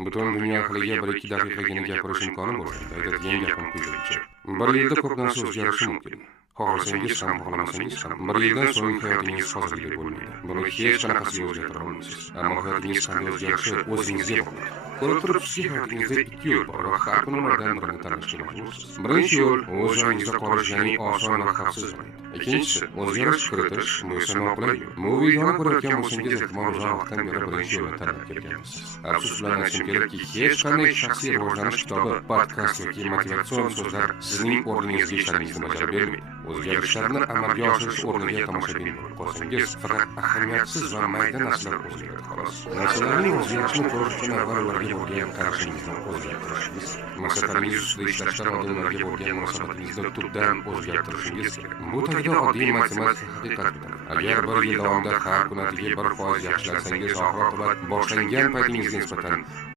Butun dunyo ahliga 1-2 daqiqagina gapirish imkoni bo'lsa, aytadigan gapim quyidagicha. Bir yilda ko'p narsa o'zgarishi mumkin. Xohlasangiz ham, xohlamasangiz ham. Bir yildan so'ng hayotingiz hozirgidek bo'lmaydi. Buni hech qanaqasiga o'zgartira olmaysiz. Ammo hayotingiz qanday o'zgarishi o'zingizga bog'liq. Ko'rib turibsizki, hayotingizda 2 yo'l bor va har kuni ulardan birini tanlashga majbursiz. Birinchi yo'l o'z joyingizda qolish, ya'ni oson va xavfsiz variant. Ikkinchisi o'zgarish kiritish, bu esa noqulay yo'l. Bu videoni ko'rayotgan bo'lsangiz, ehtimol uzoq vaqtdan beri birinchi yo'lni tanlab kelgansiz. Afsus bilan aytishim kerakki, hech qanday shaxsiy rivojlanish kitobi, podkast yoki motivatsion so'zlar sizning o'rningizga ishlaringizni bajarib bermaydi. O'zgarishlarni amalga oshirish o'rniga tomoshabin bo'lib qolsangiz, faqat ahamiyatsiz va mayda narsalar o'zgaradi xolos. Narsalarning o'zgarishini ko'rish uchun avval ularga bo'lgan qarashingizni o'zgartirishingiz, maqsadlaringiz ustida ishlashdan oldin ularga bo'lgan munosabatingizni tubdan o'zgartirishingiz kerak. Bu tagida oddiy matematik haqiqatdir. Agar bir yil davomida har kuni 1% yaxshilasangiz, oxir-oqibat boshlangan paytingizga nisbatan